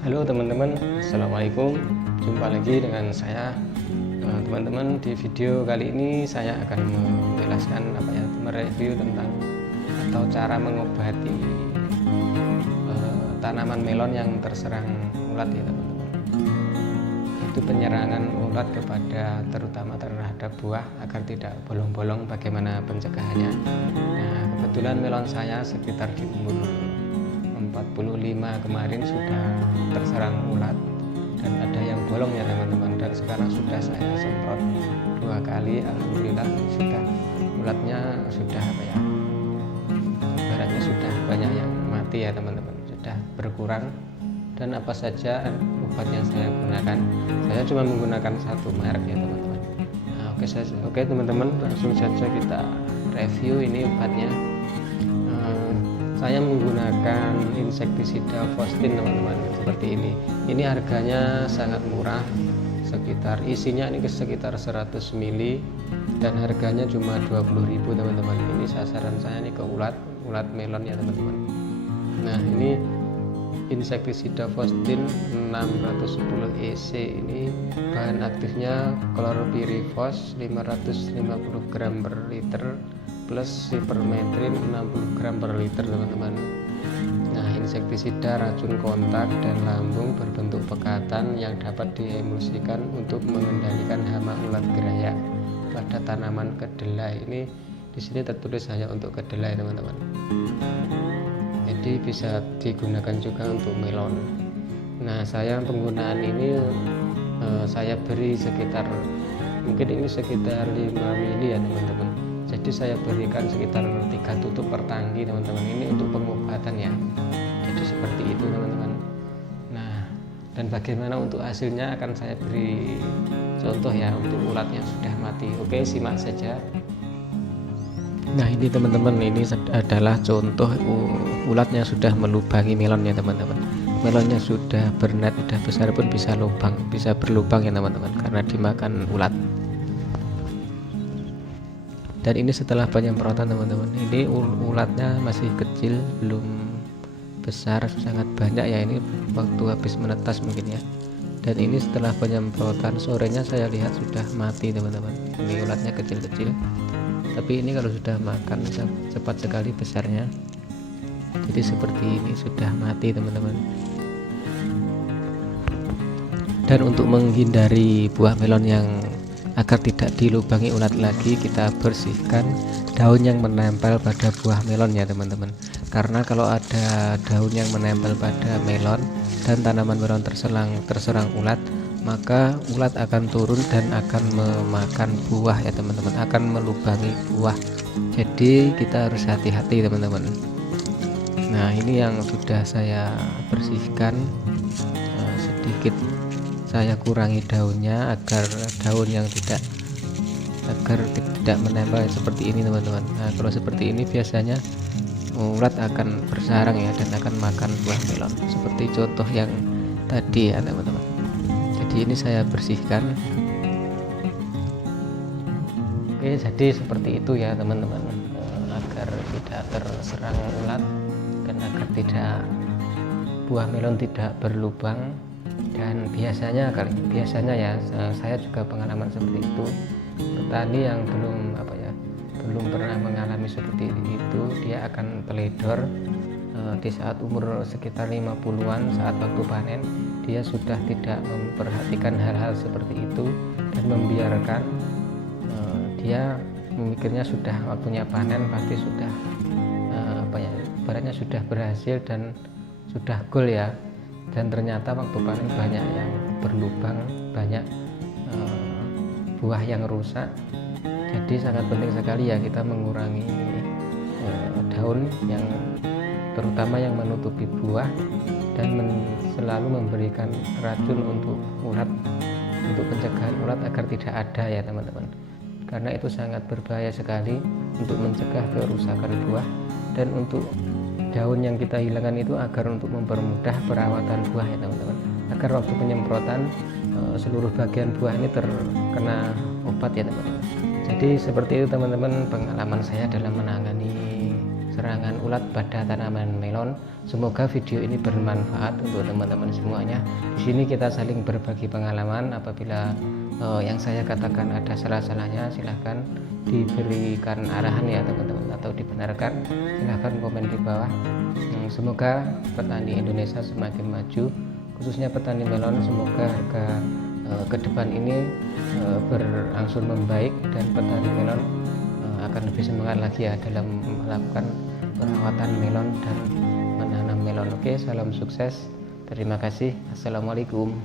Halo teman-teman, assalamualaikum. Jumpa lagi dengan saya. Teman-teman, di video kali ini saya akan menjelaskan mereview tentang atau cara mengobati tanaman melon yang terserang ulat ya teman-teman. Itu penyerangan ulat kepada terutama terhadap buah agar tidak bolong-bolong. Bagaimana pencegahannya? Nah, kebetulan melon saya sekitar di umur 45 kemarin sudah terserang ulat dan ada yang bolong ya teman-teman, dan sekarang sudah saya semprot 2 kali, alhamdulillah sudah ulatnya sudah ibaratnya sudah banyak yang mati ya teman-teman, sudah berkurang. Dan apa saja obat yang saya gunakan, saya cuma menggunakan satu merek ya teman-teman. Nah, oke teman-teman, langsung saja kita review ini obatnya. Saya menggunakan insektisida Fostin teman-teman, seperti ini. Ini harganya sangat murah, sekitar isinya ini sekitar 100 ml dan harganya cuma 20.000 teman-teman. Ini sasaran saya nih ke ulat melon ya teman-teman. Nah, ini insektisida Fostin 610 EC, ini bahan aktifnya chlorpyrifos 550 gram per liter plus sipermetrin 60 gram per liter teman-teman. Nah, insektisida racun kontak dan lambung berbentuk pekatan yang dapat diemulsikan untuk mengendalikan hama ulat geraya pada tanaman kedelai. Ini di sini tertulis hanya untuk kedelai teman-teman, jadi bisa digunakan juga untuk melon. Nah, saya penggunaan ini saya beri sekitar mungkin ini sekitar 5 mili ya teman-teman. Jadi saya berikan sekitar 3 tutup per tangki teman-teman, ini untuk pengobatan ya. Jadi seperti itu teman-teman. Nah, dan bagaimana untuk hasilnya akan saya beri contoh ya untuk ulat yang sudah mati. Oke, simak saja. Nah, ini teman-teman, ini adalah contoh ulat yang sudah melubangi melon ya teman-teman. Melonnya sudah bernet, sudah besar pun bisa berlubang ya teman-teman, karena dimakan ulat. Dan ini setelah penyemprotan teman-teman, ini ulatnya masih kecil, belum besar sangat banyak ya, ini waktu habis menetas mungkin ya. Dan ini setelah penyemprotan sorenya saya lihat sudah mati teman-teman. Ini ulatnya kecil-kecil, tapi ini kalau sudah makan cepat sekali besarnya. Jadi seperti ini sudah mati teman-teman. Dan untuk menghindari buah melon yang agar tidak dilubangi ulat lagi, kita bersihkan daun yang menempel pada buah melon ya teman-teman. Karena kalau ada daun yang menempel pada melon dan tanaman melon terserang ulat, maka ulat akan turun dan akan memakan buah ya teman-teman, akan melubangi buah. Jadi kita harus hati-hati teman-teman. Nah, ini yang sudah saya bersihkan, sedikit saya kurangi daunnya agar daun yang tidak menempel seperti ini teman-teman. Nah, kalau seperti ini biasanya ulat akan bersarang ya dan akan makan buah melon seperti contoh yang tadi ya teman-teman. Jadi ini saya bersihkan. Oke, jadi seperti itu ya teman-teman, agar tidak terserang ulat dan agar buah melon tidak berlubang. Dan biasanya ya, saya juga pengalaman seperti itu. Petani yang belum pernah mengalami seperti itu, dia akan teledor di saat umur sekitar 50-an, saat waktu panen dia sudah tidak memperhatikan hal-hal seperti itu dan membiarkan, dia memikirnya sudah waktunya panen, pasti sudah ibaratnya sudah berhasil dan sudah goal ya. Dan ternyata waktu panen banyak yang berlubang, banyak buah yang rusak. Jadi sangat penting sekali ya kita mengurangi daun yang terutama yang menutupi buah, dan selalu memberikan racun untuk ulat, untuk pencegahan ulat agar tidak ada ya teman-teman. Karena itu sangat berbahaya sekali untuk mencegah kerusakan buah, dan untuk daun yang kita hilangkan itu agar untuk mempermudah perawatan buah ya teman-teman, agar waktu penyemprotan seluruh bagian buah ini terkena obat ya teman-teman. Jadi seperti itu teman-teman pengalaman saya dalam menangani serangan ulat pada tanaman melon. Semoga video ini bermanfaat untuk teman-teman semuanya. Di sini kita saling berbagi pengalaman. Apabila yang saya katakan ada salah-salahnya, silahkan diberikan arahan ya teman-teman, atau dibenarkan silahkan komen di bawah. Semoga petani Indonesia semakin maju, khususnya petani melon. Semoga harga ke depan ini berangsur membaik dan petani melon akan lebih semangat lagi ya dalam melakukan perawatan melon dan menanam melon. Oke, salam sukses. Terima kasih. Assalamualaikum.